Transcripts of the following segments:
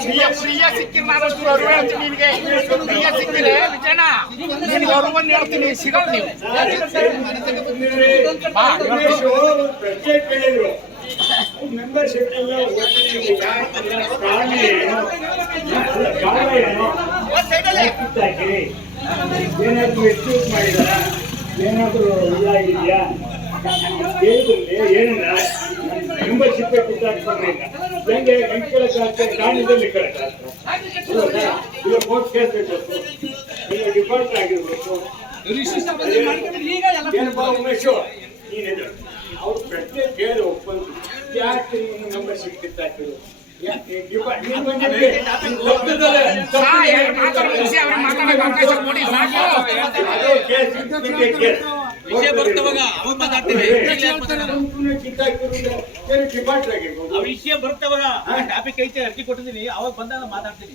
ಫ್ರೀಯ ಫ್ರೀಯ ಏನಾದ್ರು ಏನಾದ್ರು ಇದಾಗಿದೆಯಾ ಹೇಳಿದ್ರೆ ಏನಿಲ್ಲ ಮೆಂಬರ್ಶಿಪ್ ಕಿತ್ತಾಕ್ತಾರೆ ಹೆಂಗೆ ಹೆಂಗ್ ಕೇಳಕ್ಕಾಗ್ತದೆ ಕಾರಣದಲ್ಲಿ ಕೇಳಕ್ಕಾಗ್ತದೆ ಇಲ್ಲ ಕೋರ್ಟ್ ಕೇಸ್ ಬೇಕು ಇಲ್ಲ ಡಿಫಾಲ್ಟ್ ಆಗಿರ್ಬೇಕು. ಏನಪ್ಪ ಉಮೇಶು? ನೀನಿದು ಅವ್ರ ಪ್ರಶ್ನೆ ಕೇಳಿ ಒಪ್ಪಂದು ಯಾಕೆ ನಿಮ್ಮ ಮೆಂಬರ್ಶಿಪ್ ಕೇಸ್. ವಿಷಯ ಬರ್ತವಾಗ ಡಿಫಾಲ್ಟ್ ಆಗಿರ್ಬೋದು ಆ ವಿಷಯ ಬರ್ತವಾಗ ಟಾಪಿಕ್ ಐತೆ ಅರ್ಜಿ ಕೊಟ್ಟಿದ್ದೀನಿ ಅವಾಗ ಬಂದಾಗ ಮಾತಾಡ್ತೀನಿ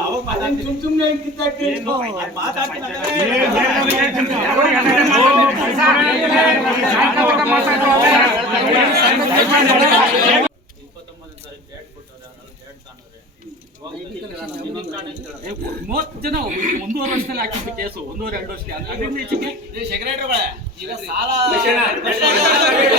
ಅವಾಗ ಮಾತಾಡ್ತೀನಿ. ಸುಮ್ಮನೆ? ಮಾತಾಡ್ತೀನಿ ಇಪ್ಪತ್ತೊಂಬತ್ತನೇ ತಾರೀಕು ಡೇಟ್ ಕೊಟ್ಟಾರೆ ಅದ್ರಲ್ಲಿ ಡೇಟ್ ತಾಂಡ್ರೆ ಇನ್ನೊಂದು ಕಾರಣ ಕೇಳು. ಮೂವತ್ತು ಜನ ಒಂದೂವರೆ ವರ್ಷದಲ್ಲಿ ಹಾಕಿದ್ದು ಕೇಸು ಒಂದೂವರೆ ಎರಡು ವರ್ಷಕ್ಕೆ. ಅದರಿಂದ ಈಗ ಸಾಲ ಕೇಳಿದ್ರು.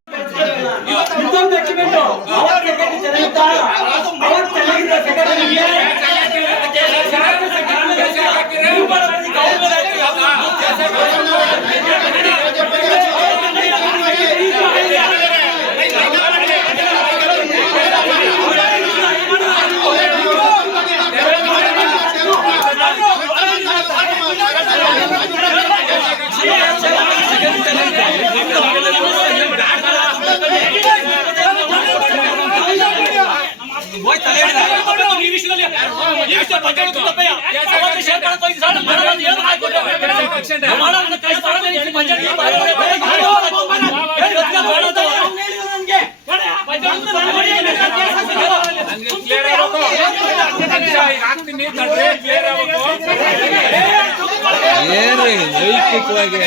ಈ ವೈಯಕ್ತಿಕವಾಗಿ ಬಗ್ಗೆ ತಪ್ಪಯ್ಯ. ಅವತ್ತು ಶೇರ್ ಮಾಡಕ್ ಹೋಗಿದ್ದು ಸರ್, ಮಾಡೋದು ಅಂತ ಏನು ಮಾಡ್ಕೊಟ್ಟು? ನಾವು ಮಾಡೋದನ್ನ ಕೈ ಮಾಡೋದು ಅಂತ ಪಂಚಾಯ್ತಿ ಮಾಡೋದು. ಹೇಳಿ ಗೊತ್ತಿಲ್ಲ ಮಾಡೋದು. ಪಂಚಾಯ್ತಿ ಏನ್ರಿ ನೈತಿಕವಾಗಿ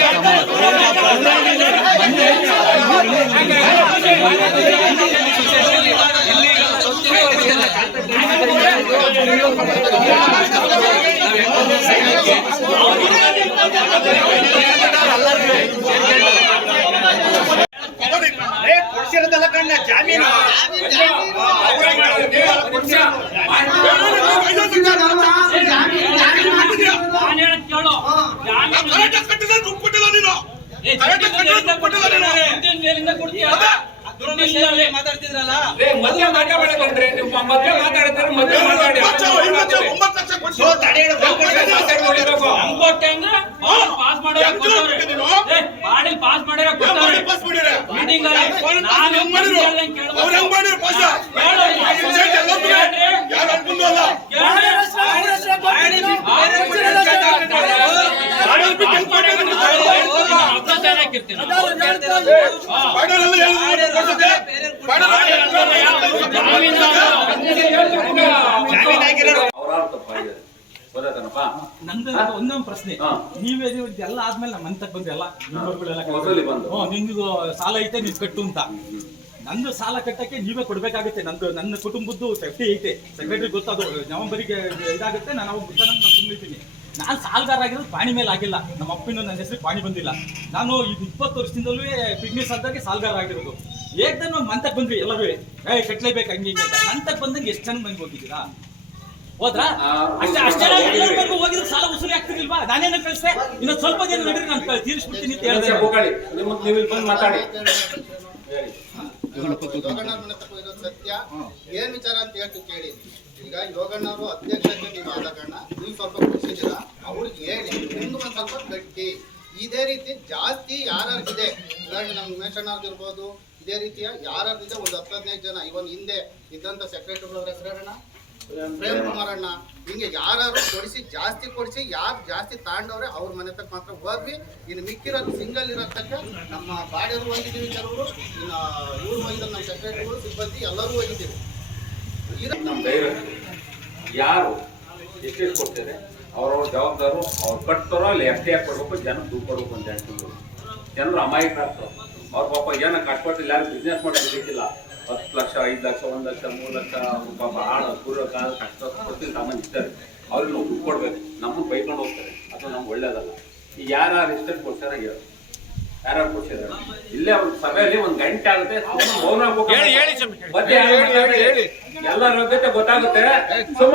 ಕೊಡ್ಸಿರೋದಲ್ಲ ಕಣ್ಣ ಜಾಮೀನು ನಾನು ಕೇಳು. ಏ, ದುಡ್ಡು ಎಲ್ಲಿಂದ ಕೊಡ್ತೀಯ? ದುಡ್ಡು ನೀನು ಕೊಡ್ತೀಯ? ಇಲ್ಲವೇ? ಮಾತಾಡ್ತಿದ್ರಲ್ಲ ಮದ್ವೆ ಮಾತಾಡ್ಬೇಡ್ರಿ ನೀವು ಮದ್ವೆ ಮಾತಾಡ್ತಾರೆ ಮದ್ವೆ ಮಾತಾಡಿ ಪಾಸ್ ಮಾಡ್ಯಾರ ಕೊಟ್ಟವ್ರೆ. ಏ, ಮಾಡಿ ಪಾಸ್ ಕೊಟ್ಟವ್ರೆ. ಮೀಟಿಂಗ್ ಅಲ್ಲಿ ನಾನು ನಂದು ಒಂದೊಂದು ಪ್ರಶ್ನೆ. ನೀವೇ ನೀವು ಎಲ್ಲ ಆದ್ಮೇಲೆ ನಮ್ಮ ಮನೆ ಬಂದೆಲ್ಲ ನಿಮ್ದು ಸಾಲ ಐತೆ ನೀವು ಕಟ್ಟು ಅಂತ. ನಂದು ಸಾಲ ಕಟ್ಟಕ್ಕೆ ನೀವೇ ಕೊಡ್ಬೇಕಾಗುತ್ತೆ. ನಂದು ನನ್ನ ಕುಟುಂಬದ್ದು ಸೇಫ್ಟಿ ಐತೆ. ಸೆಕ್ರೆಟರಿ ಗೊತ್ತಾದ್ರು ನವೆಂಬರಿಗೆ ಇದಾಗುತ್ತೆ ನಾನು ಅವಾಗ ಬಿಡ್ತಾನೆ ನಾನು ಸುಮ್ಮನಿದ್ದೀನಿ ನಾನು ಸಾಲಗಾರ ಆಗಿರೋದು ಪಾಣಿ ಮೇಲೆ ಆಗಿಲ್ಲ. ನಮ್ಮ ಅಪ್ಪಿನ ನನ್ನ ಹೆಸರು ಪಾಣಿ ಬಂದಿಲ್ಲ. ನಾನು ಇದು ಇಪ್ಪತ್ತು ವರ್ಷದಿಂದಲೂ ಪಿಗ್ನಿ ಸಾಲದಾಗೆ ಸಾಲಗಾರ ಆಗಿರೋದು. ಏಕ್ದನ್ ಮಂತಕ್ ಬಂದ್ರಿ ಎಲ್ಲರೂ. ಏ ಕಟ್ಲೇಬೇಕು ಹಂಗೆ ಹಿಂಗೆ ಅಂತ. ನಂತಕ್ ಬಂದಂಗೆ ಎಷ್ಟು ಜನ ಮಂದಿ ಹೋಗಿದ್ದೀರಾ? ಹೋದ್ರಾ? ಅಷ್ಟೇ ಹೋಗಿದ್ರೆ ಸಾಲ ವಸೂಲಿ ಆಗ್ತಿರ್ಲಿಲ್ವಾ? ನಾನೇನು ಕಳಿಸ್ದೆ? ಇನ್ನೊಂದು ಸ್ವಲ್ಪ ದಿನ ನಡೀರಿ ನಾನು ತೀರಿಸ್ಬಿಡ್ತೀನಿ ಅಂತ ಹೇಳಿದೆ. ನಿಮ್ಮ ನೀವು ಇಲ್ಲಿ ಬಂದು ಮಾತಾಡಿ. ಸತ್ಯ. ಏನ್ ವಿಚಾರ ಅಂತ ಹೇಳ್ತೀವಿ ಕೇಳಿ. ಈಗ ಯೋಗಣ್ಣವರು ಅಧ್ಯಕ್ಷತೆ ನೀವು ಆದಾಗಣ್ಣ ನೀವು ಸ್ವಲ್ಪ ಅವ್ರಿಗೆ ಹೇಳಿ, ನಿಮ್ಗೆ ಒಂದು ಸ್ವಲ್ಪ ಗಟ್ಟಿ. ಇದೇ ರೀತಿ ಜಾಸ್ತಿ ಯಾರ್ಯಾರಿಗಿದೆ? ಉದಾಹರಣೆ ನಮ್ಮ ಉಮೇಶಣ್ಣ ಇರ್ಬೋದು. ಇದೇ ರೀತಿಯ ಯಾರ್ಯಾರಿದೆ ಒಂದು ಹತ್ತು ಹದಿನೈದು ಜನ. ಇವನ್ ಹಿಂದೆ ಇದ್ದಂತ ಸೆಕ್ರೆಟರಿಗಳ ಹೆಸರಣ್ಣ ಪ್ರೇಮ್ ಕುಮಾರ್ ಅಣ್ಣ. ಹಿಂಗೆ ಯಾರು ಕೊಡಿಸಿ, ಜಾಸ್ತಿ ಕೊಡಿಸಿ, ಯಾರು ಜಾಸ್ತಿ ತಾಂಡವ್ರೆ, ಅವ್ರ ಮನೆ ತಕ್ಕ ಮಾತ್ರ ಹೋಗ್ವಿ ಇನ್ನು ಮಿಕ್ಕಿರೋದು ಸಿಂಗಲ್ ಇರೋ ತಕ್ಕ ನಮ್ಮ ಬಾಡಿಯವರು ಹೋಗಿದ್ದೀವಿ ಕೆಲವರು. ಇನ್ನು ಇವ್ರು ಹೋಗಿದ್ದಾರೆ ನಮ್ಮ ಸೆಕ್ರೆಟರಿಗಳು ಸಿಬ್ಬಂದಿ ಎಲ್ಲರೂ ಹೋಗಿದ್ದೀವಿ. ನಮ್ಮ ಧೈರ್ಯ. ಯಾರು ಎಷ್ಟೆಷ್ಟು ಕೊಡ್ತಾರೆ ಅವ್ರವ್ರ ಜವಾಬ್ದಾರು, ಅವ್ರು ಕಟ್ತಾರೋ ಅಲ್ಲಿ ಎಫ್ ಟಿ ಆಗಿ ಕೊಡ್ಬೇಕು, ಜನ ದುಡ್ಡು ಕೊಡ್ಬೇಕು ಅಂತ ಹೇಳ್ತಿದ್ರು. ಜನರು ಅಮಾಯಕರಾಗ್ತಾರೆ ಅವ್ರ ಪಾಪ ಏನೋ ಕಷ್ಟಪಟ್ಟು ಯಾರು ಬಿಸ್ನೆಸ್ ಮಾಡೋದು ಬಿಟ್ಟಿಲ್ಲ ಹತ್ತು ಲಕ್ಷ, ಐದು ಲಕ್ಷ, ಒಂದು ಲಕ್ಷ, ಮೂರು ಲಕ್ಷ ಪಾಪ ಆಳು ಪೂರ್ವ ಕಾಲ ಕಷ್ಟ ಕೊಡ್ತೀನಿ ಸಾಮಾನ್ಯ ಇರ್ತಾರೆ ಅವ್ರಿಗೆ ನಾವು ದುಡ್ಡು ಕೊಡ್ಬೇಕು. ನಮ್ಮನ್ನು ಬೈಕೊಂಡು ಹೋಗ್ತಾರೆ. ಅದು ನಮ್ಗೆ ಒಳ್ಳೇದಲ್ಲ. ಈಗ ಯಾರು ಎಷ್ಟೆಷ್ಟು ಕೊಡ್ತಾರೆ ಹೇಳು ಯಾರು ಕೊಡ್ಸಿದ್ದಾರೆ ಇಲ್ಲೇ ಒಂದು ಸಭೆಯಲ್ಲಿ ಒಂದು ಗಂಟೆ ಆಗುತ್ತೆ. ಮೌನ ಮಾತಾಡ್ತಾರೆ? ಎಲ್ಲರ ಬಗ್ಗೆ ಗೊತ್ತಾಗುತ್ತೆ. ಸುಮ್ಮ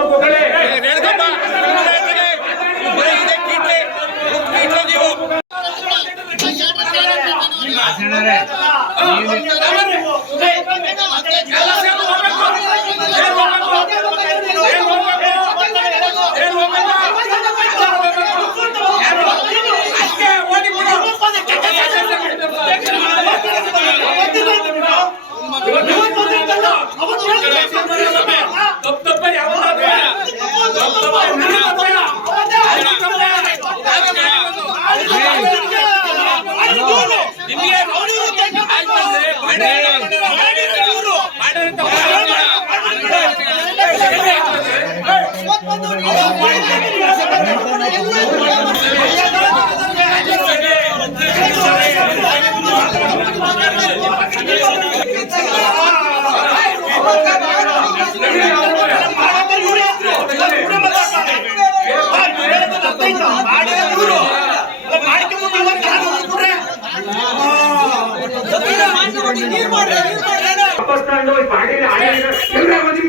ವಾಪಸ್ ತಗೊಂಡು ಬಾಡಿಗೆ ಆಡಿದ್ರೆ ಒಂದ್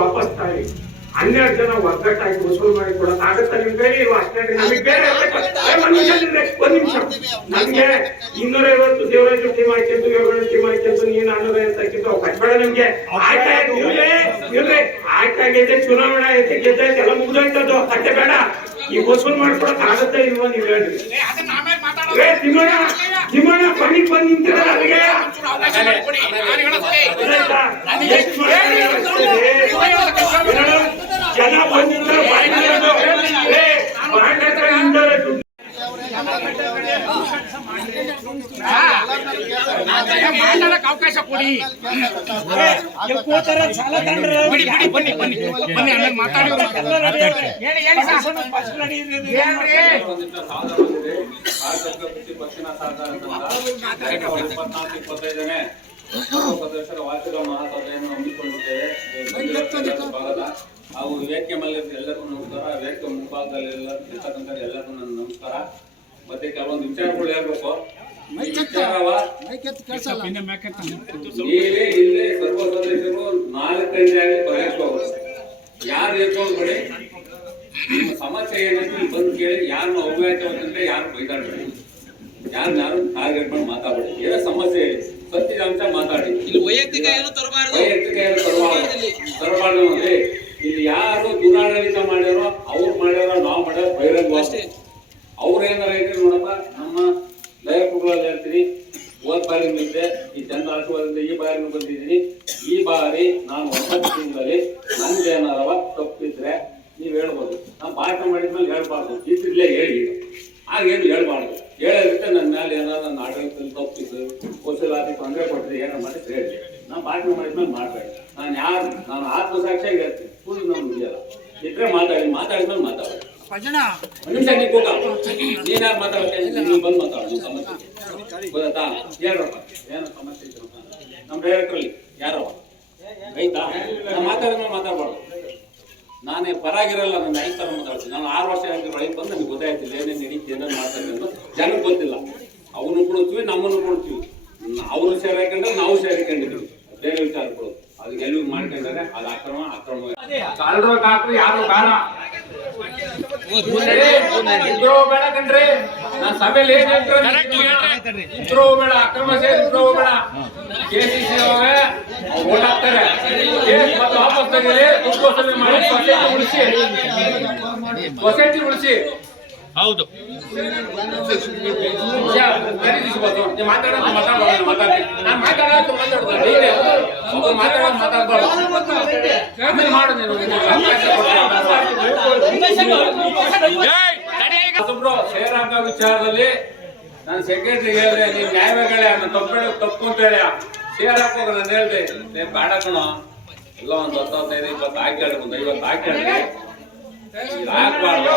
ವಾಪಸ್ ಹನ್ನೆರಡು ಜನ ಒಗ್ಗಟ್ಟಾಗಿ ವಸೂಲ್ ಮಾಡಿ ಕೊಡಕ್ ಆಗತ್ತ. ನಿಮ್ ಬೇರೆ ಇಲ್ವಾ ಅಷ್ಟೇ ನಮಗೆ ಬೇರೆ ಒಂದ್ ನಿಮಿಷ. ನಮ್ಗೆ ಇನ್ನೂರ ಐವತ್ತು ದೇವರ ಟೀಮ್ ಹಾಕಿದ್ದು ಏಳು ಟೀಮ್ ಹಾಕಿದ್ದು ನೀನ್ ನಾನ್ನೂರ ಅಂತ ಹಾಕಿದ್ದು ಕಟ್ಬೇಡ ನಿಮ್ಗೆ. ಇಲ್ರಿ ಆಯ್ತಾಗೈತೆ ಚುನಾವಣೆ ಐತೆ ಗೆದ್ದೈತೆ ಎಲ್ಲ ಮುಗ್ದೋಯ್ತದ್ದು. ಅಷ್ಟೇ ಬೇಡ. ಈ ವಸೂಲ್ ಮಾಡ್ಕೊಡಕ್ ಆಗತ್ತ ಇಲ್ವಾ ನೀವ್ ಹೇಳ್ರಿ. ಅದನ್ನ ತಿಮ್ಮಣ್ಣ ಕೊನೆಗೆ ಬಂದು ನಿಂತಿರಲ್ಲ ಅಲ್ಲಿಗೆ ನಾನು ಹೇಳೋದಕ್ಕೆ ಗೊತ್ತಾಯ್ತಾ? ಎಷ್ಟು ಮಾಡ್ತಾರೆ? ಜನ ಬಂದಿದ್ದಾರೆ ಬಾಯಿ ಬಿಡೋದು. ಏ, ಬಾಯಿ ಹತ್ರ ನಿಂತಾರೆ ದುಡ್ಡು. ಮಾತಾಡಕ್ ಅವಕಾಶ ಕೊಡಿ. ಬಿಡಿ ಬಿಡಿ ಬನ್ನಿ ಬನ್ನಿ. ಬನ್ನಿ ಮಾತಾಡಿ. ಸಾಲ ಹಾಗೂ ಎಲ್ಲರಿಗೂ ನಮಸ್ಕಾರ. ವೇದಿಕೆ ಮುಂಭಾಗದಲ್ಲಿ ಇರ್ತಕ್ಕಂಥ ಎಲ್ಲರಿಗೂ ನಮಸ್ಕಾರ. ಮತ್ತೆ ಕೆಲವೊಂದು ವಿಚಾರಗಳು ಹೇಳ್ಬೇಕು. ನೀವೇ ಇಲ್ಲೇ ಸರ್ವ ಸದಸ್ಯರು ಯಾರು ಎತ್ಕೊಂಡ್ಬೇಡಿ ನಿಮ್ಮ ಸಮಸ್ಯೆ ಏನಂತ ಬಂದ್ ಕೇಳಿ ಯಾರನ್ನ ಅವ್ಯಾಚವಂತಂದ್ರೆ ಯಾರು ಬೈದಾಡ್ಬೇಡಿ. ಯಾರು ಯಾರು ಟಾರ್ಗೆಟ್ ಮಾಡಿ ಮಾತಾಡ್ಬೇಡಿ. ಏನೋ ಸಮಸ್ಯೆ ಹೇಳಿ ಸತ್ಯದ ಅಂಶ ಮಾತಾಡಿ. ಇಲ್ಲಿ ವೈಯಕ್ತಿಕ ಏನು ತರಬಾರದು? ವೈಯಕ್ತಿಕ ಏನು ತರಬಾರ್ದು? ತರಬಾರ್ದು ಅಂದ್ರೆ ಇಲ್ಲಿ ಯಾರು ದುರಾಡಳಿತ ಮಾಡ್ಯಾರೋ ಅವ್ರು ಮಾಡ್ಯಾರೋ ನಾವು ಮಾಡ್ಯಾರ ಬಹಿರಂಗ ಅಷ್ಟೇ. ಅವ್ರು ಏನಾರ ಐತಿ ನೋಡಪ್ಪ, ನಮ್ಮ ಲಯಕುಗಳಲ್ಲಿ ಹೇಳ್ತೀನಿ, ಹೋದ್ ಬಾರಿ ನಿಂತೆ ಈ ಚಂದ ಈ ಬಾರಿ ಬಂದಿದ್ದೀನಿ. ಈ ಬಾರಿ ನಾನು ಒಂಬತ್ತು ತಿಂಗಳಲ್ಲಿ ನಂದು ಏನಾರವ ತಪ್ಪಿದ್ರೆ ನೀವು ಹೇಳ್ಬೋದು ನಾನು ಭಾಷಣ ಮಾಡಿದ್ಮೇಲೆ ಹೇಳ್ಬಾರ್ದು ಇದ್ದಿರ್ಲೇ ಹೇಳಿ ಆಗೇನು ಹೇಳ್ಬಾರ್ದು ಹೇಳೋದಕ್ಕೆ ನನ್ನ ಮೇಲೆ ಏನಾರ ನನ್ನ ಆಡಳಿತದಲ್ಲಿ ತಪ್ಪಿದ್ದು ವಸೂಲಾತಿ ತೊಂದರೆ ಕೊಟ್ಟರೆ ಏನಾರ ಮಾಡಿದ್ರೆ ಹೇಳಿ ನಾನು ಭಾಷಣ ಮಾಡಿದ್ಮೇಲೆ ಮಾಡ್ಬೇಡಿ ನಾನು ಯಾರು ನಾನು ಆತ್ಮಸಾಕ್ಷಿಯಾಗಿ ಹೇಳ್ತೀನಿ ಸುಳ್ಳು ನಾನು ಮುಗಿಯಲ್ಲ ಇದ್ರೆ ಮಾತಾಡಿ ಮಾತಾಡಿದ್ಮೇಲೆ ಮಾತಾಡಿ ಒಂದ್ ನಿಮಿಷ ನೀ ಕೂಗ ನೀನ್ ಯಾರು ಮಾತಾಡಕ್ಕೆ ನೀನು ಬಂದು ಮಾತಾಡು ನಿನ್ ಸಮಸ್ಯೆ ಗೊತ್ತಾ ಹೇಳ್ರಪ್ಪ ಏನೋ ಸಮಸ್ಯೆ ಇದ್ರು ನಮ್ಮ ಡೈರೆಕ್ಟ್ರಲ್ಲಿ ಯಾರೋ. ರೈತ ಮಾತಾಡಿದ್ಮೇಲೆ ಮಾತಾಡ್ಬಾರ್ದು. ನಾನೇ ಪರಾಗಿರಲ್ಲ ನನ್ನ ಥರ ಮಾತಾಡ್ತೀನಿ. ನಾನು ಆರು ವರ್ಷ ಆಗಿರೋ ಒಳಗೆ ಬಂದು ನನಗೆ ಗೊತ್ತಾಯ್ತಿಲ್ಲ ಏನೇನು ನಡೀತಿ ಏನೇನು ಮಾಡ್ತಾರೆ ಅಂತ ಜನಕ್ಕೆ ಗೊತ್ತಿಲ್ಲ. ಅವನು ಕೊಡ್ತೀವಿ ನಮ್ಮನ್ನು ಕೊಡ್ತೀವಿ ಅವರು ಸೇರ್ ಹಾಕೊಂಡ್ರೆ ನಾವು ಸೇರಿ ಹಾಕೊಂಡಿದ್ದೀವಿ. ಬೇರೆ ವಿಚಾರಗಳು ಅದು ಗೆಲುವು ಮಾಡ್ಕೊಂಡ್ರೆ ಅದು ಅಕ್ರಮ ಅಕ್ರಮ ಕಾಲ್ರೋ ಕಾಕ್ರು ಯಾರು ಕಾರಣ ಬೇಡ ಕಣ್ರಿ. ನಾನು ಸಭೆಯಲ್ಲಿ ಏನ್ ಹೇಳ್ತಾರೆ ಇಬ್ರು ಬೇಡ ಅಕ್ರಮ ಸೇರಿ ಇಬ್ರು ಬೇಡ. ಕೆಸಿಸಿ ಓಟ್ ಹಾಕ್ತಾರೆ. ಮತ್ತೆ ವಾಪಸ್ ತೆಗೀರಿ ದುಡ್ಡು ವಸೂಲಿ ಮಾಡಿ ಸೊಸೈಟಿ ಉಳಿಸಿ. ಸೊಸೈಟಿ ಉಳಿಸಿ. ಹೌದು. ನೀವು ಮಾತಾಡೋದು ಮಾತಾಡೋದು ಮಾತಾಡಿ ನಾನು ಮಾತಾಡೋದು ಮಾತಾಡೋದು ನೀವೇ. ಒಬ್ರು ಮಾತಾಡೋದು ಮಾತಾಡ್ಬಾರ್ದು. ಆಮೇಲೆ ಮಾಡು ನೀನು. ಮತ್ತೊಬ್ರು ಶೇರ್ ಹಾಕೋ ವಿಚಾರದಲ್ಲಿ ನಾನು ಸೆಕ್ರೆಟರಿ ಹೇಳಿದೆ ನೀವು ನ್ಯಾಯಗಳೇ ನಾನು ತಪ್ಪು ತಪ್ಪು ಅಂತ ಹೇಳ. ಸೇರ್ ಹಾಕೋದು ನಾನು ಹೇಳ್ದೆ. ಏ ಬೇಡ ಕಣೋ. ಎಲ್ಲ ಒಂದು ಹತ್ತು ಹದಿನೈದು ಇಪ್ಪತ್ತು ಹಾಕಿ ಒಂದು ಐವತ್ತು ಹಾಕಿ ಹಾಕ್ಬಾರ್ದು.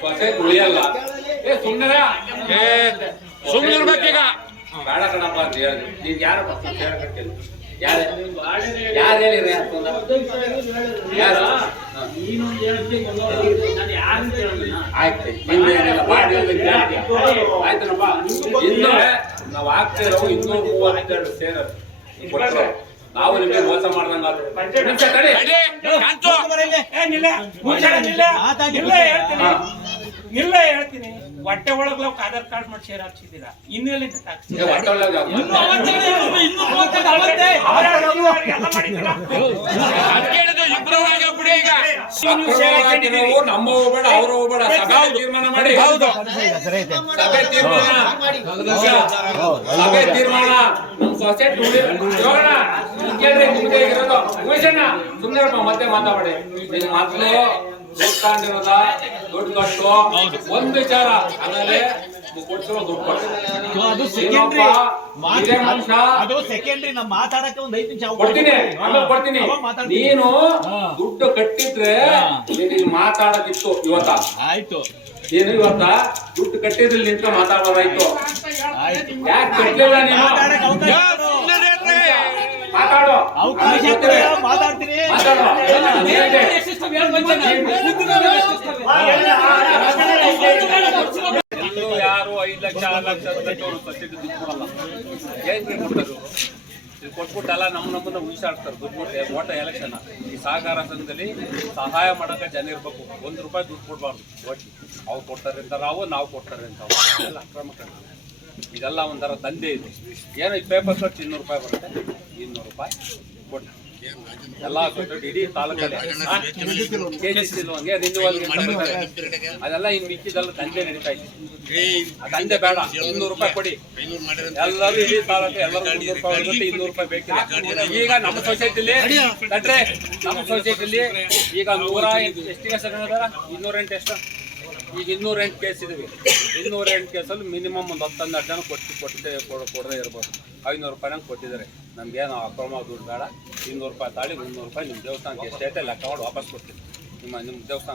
ಹೊಸೆ ಉಳಿಯಲ್ಲ. ಏ ಸುಮ್ಮನೆ ಇರ್ಬೇಕೀಗ ಬೇಡ ಕಣಪ್ಪ ಅಂತ ಹೇಳಿದೆ. ನೀನ್ ಯಾರು ಕಟ್ಟಿಲ್ಲ ಯಾರು? ಯಾರು ಹೇಳಿರಿ ಯಾರು? ಆಯ್ತು ಆಯ್ತನಪ್ಪ? ಇನ್ನು ನಾವು ಆಗ್ತಿರೋ ಇನ್ನೂರ ಮೂವತ್ತೆರಡು ಸೇರ್ ನಾವು ನಿಮಗೆ ಮೋಸ ಮಾಡ್ದಂಗಾದ್ರು ನಿಮಿಷ ತಡಿ. ನಿಲ್ಲ ಹೇಳ್ತೀನಿ. ಹೊಟ್ಟೆ ಒಳಗ್ ನಾವು ಆಧಾರ್ ಕಾರ್ಡ್ ಮಾಡಿ ಶೇರ್ ಹಾಕ್ಸಿದ್ದೀರಾ? ಇನ್ನು ಎಲ್ಲಿಂದ ಹಾಕ್ಸಿದ್ದೀರಾ? ಈಗ ಇನ್ನು ಹೇಳಿದ್ರು, ಇನ್ನು ಅವತ್ತೇ. ಇಬ್ರು ನಮ್ಮ ಹೋಗ್ಬೇಡ ಅವ್ರು ಹೋಗ್ಬೇಡ ಸಭೆ ತೀರ್ಮಾನ ಮಾಡಿ. ಹೌದು. ಸಭೆ ತೀರ್ಮಾನ. ಸಭೆ ತೀರ್ಮಾನ. ನಮ್ ಸೊಸೈಟಿ ಹೋಗೋಣ ಕೇಳ್ರಿ ನಿಮ್ಗೆ ಇರೋದು ಮುಗಿಸಣ್ಣ. ಸುಮ್ಮನೆ ಮತ್ತೆ ಮಾತಾಡಿ. ನಿನ್ ಮೊದ್ಲು ದುಡ್ಡು ತಗೊಂಡಿರೋದ ದುಡ್ಡು ಕಟ್ಟು. ಒಂದ್ ವಿಚಾರ ಆಮೇಲೆ ನೀವ್ ಕೊಡ್ಸಿರೋ ದುಡ್ಡು. ಕೊಟ್ಟು ಅದು ಇನ್ನೊಬ್ಬ secondary. ಮನುಷ್ಯ ಅದು ಸೆಕೆಂಡ್ರಿ ನಮ್ ಮಾತಾಡಕ್ಕೆ ಒಂದ್ ಐದು ನಿಮಿಷ ಅವಕಾಶ ಕೊಡ್ತೀನಿ ಕೊಡಿ. ಆಮೇಲೆ ಕೊಡ್ತೀನಿ. ನೀನು ದುಡ್ಡು ಕಟ್ಟಿದ್ರೆ ನೀನು ಮಾತಾಡೋದಿತ್ತು ಇವತ್ತ. ಆಯ್ತು. ನೀನು ಇವತ್ತ? ದುಡ್ಡು ಕಟ್ಟಿದ್ರೆ ನಿಂತ ಮಾತಾಡೋದಾಯ್ತು ಮಾತಾಡೋ ಯಾಕೆ ಕಟ್ಟಲಿಲ್ಲ ನೀನು? ಮಾತಾಡೋ. ಅವಕಾಶ ಮಾತಾಡ್ತೀನಿ. ಎಲ್ಲೂ ಯಾರು ಐದು ಲಕ್ಷ ಆರು ಲಕ್ಷ ದುಡ್ಡು ಕೊಡಲ್ಲ ಏನ್ ಕೊಡ್ತಾರೆ ಇವ್ರು? ಇದು ಕೊಟ್ಬಿಟ್ಟೆಲ್ಲ ನಮ್ಮ ನಮ್ಮನ್ನ ಉಳಿಸಾಡ್ತಾರೆ ದುಡ್ಡು ಕೊಟ್ಟು ಓಟ ಎಲೆಕ್ಷನ್ ಈ ಸಹಕಾರ ಸಂಘದಲ್ಲಿ ಸಹಾಯ ಮಾಡಕ ಜನ ಇರ್ಬೇಕು. ಒಂದು ರೂಪಾಯಿ ದುಡ್ಡು ಕೊಡ್ಬಾರ್ದು ಒಟ್ಟು. ಅವ್ರು ಕೊಡ್ತಾರೆ ಅಂತ ನಾವು ನಾವು ಕೊಡ್ತಾರೆ ಅಂತ. ಇದೆಲ್ಲ ಅಕ್ರಮ ಇದೆಲ್ಲ ಒಂಥರ ದಂಧೆ ಇದೆ. ಏನೋ ಈ ಪೇಪರ್ ಖರ್ಚು ಇನ್ನೂರು ರೂಪಾಯಿ ಬರುತ್ತೆ. ಇನ್ನೂರು ರೂಪಾಯಿ ಕೊಟ್ಟು. ಎಲ್ಲ ಇಡೀ ತಾಲೂಕಲ್ಲಿ. ರಿನ್ಯೂವಲ್ ಅದೆಲ್ಲ ಇನ್ ಮಿಕ್ಕಿದೆಲ್ಲ ದಂಧೆ ನಡೀತಾ ಇದೆ. ದಂಧೆ ಬೇಡ. ಇನ್ನೂರು ರೂಪಾಯಿ ಕೊಡಿ. ಎಲ್ಲರೂ ಇಡೀ ತಾಲೂಕು ಎಲ್ಲರೂ ಮುನ್ನೂರು ರೂಪಾಯಿ ಇನ್ನೂರು ರೂಪಾಯಿ ಬೇಕಿಲ್ಲ ಈಗ ನಮ್ಮ ಸೊಸೈಟಿಲಿ ಕಟ್ರೆ ನಮ್ಮ ಸೊಸೈಟಿಲಿ ಈಗ ನೂರ ಎಷ್ಟು ಸರ್ ಇನ್ನೂರ ಎಂಟು ಎಷ್ಟು? ಈಗ ಇನ್ನೂರ ಎಂಟು ಕೇಸ್ ಇದೀವಿ. ಇನ್ನೂರ ಎಂಟು ಕೇಸಲ್ಲಿ ಮಿನಿಮಮ್ ಒಂದು ಹತ್ತು ಹನ್ನೆರಡು ಜನ ಕೊಟ್ಟು ಕೊಟ್ಟದೆ ಕೊಡದೇ ಇರ್ಬೋದು. ಐನೂರು ರೂಪಾಯಿ ನಂಗೆ ಕೊಟ್ಟಿದ್ದಾರೆ. ನಮ್ಗೇನು ಅಕ್ರಮ ದುಡ್ಡು ಬೇಡ. ಇನ್ನೂರು ರೂಪಾಯಿ ತಾಳಿ ಮುನ್ನೂರು ರೂಪಾಯಿ ನಿಮ್ಮ ದೇವಸ್ಥಾನಕ್ಕೆ ಎಷ್ಟೈತೆ ಲೆಕ್ಕ ಮಾಡಿ ವಾಪಸ್ ಕೊಡ್ತೀನಿ. ನಿಮ್ಮ ನಿಮ್ಮ ದೇವಸ್ಥಾನ